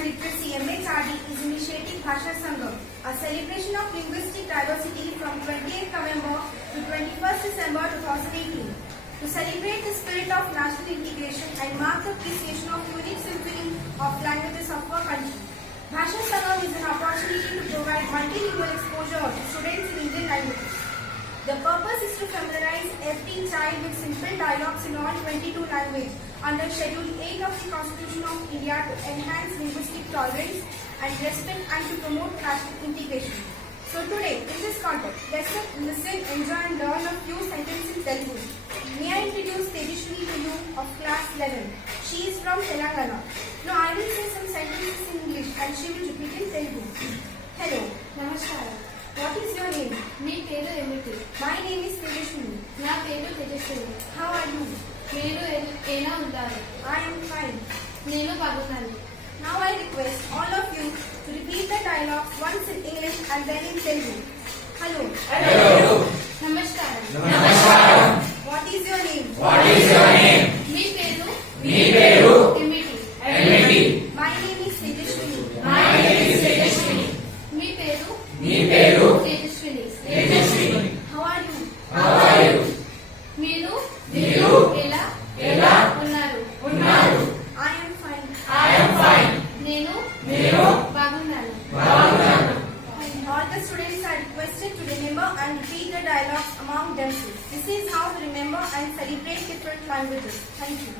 and Literacy MHRD is initiating Bhasha Sangam, a celebration of linguistic diversity from 28th November to 21st December 2018 to celebrate the spirit of national integration and mark the appreciation of unique symphony of languages of our country. Bhasha Sangam is an opportunity to provide multilingual exposure to students in Indian languages. The purpose is to familiarize every child with simple dialogues in all 22 languages under Schedule 8 of the Constitution of India to enhance linguistic tolerance and respect and to promote national integration. So today, in this context, let's listen, enjoy and learn a few sentences in Telugu. May I introduce Tejaswini to you of class 11. She is from Telangana. Now I will say some sentences in English and she will repeat in Telugu. Hello. Namaskaram. What is your name? మీ పేరు ఏమిటి? My name is Tejaswini. నా పేరు Tejaswini. How are you? మీరు ఎలా ఉన్నారు? I am fine. నేను బాగున్నాను. Now I request all of you to repeat the dialogue once in English and then in Telugu. Hello. Hello. నమస్కారం. Namaskaram. What is your name? What is your name? మీ పేరు మీ పేరు ఏమిటి? ఏమిటి? My name is Tejaswini. My name is Tejaswini. మీ పేరు మీ పేరు Tejaswini. Tejaswini. How are you? How are you? మీరు మీరు ఎలా ఎలా ఉన్నారు? ఉన్నారు? I am fine. I am fine. నేను నేను బాగున్నాను. బాగున్నాను. All the students are requested to remember and repeat the dialogues among themselves. This is how to remember and celebrate different languages. Thank you.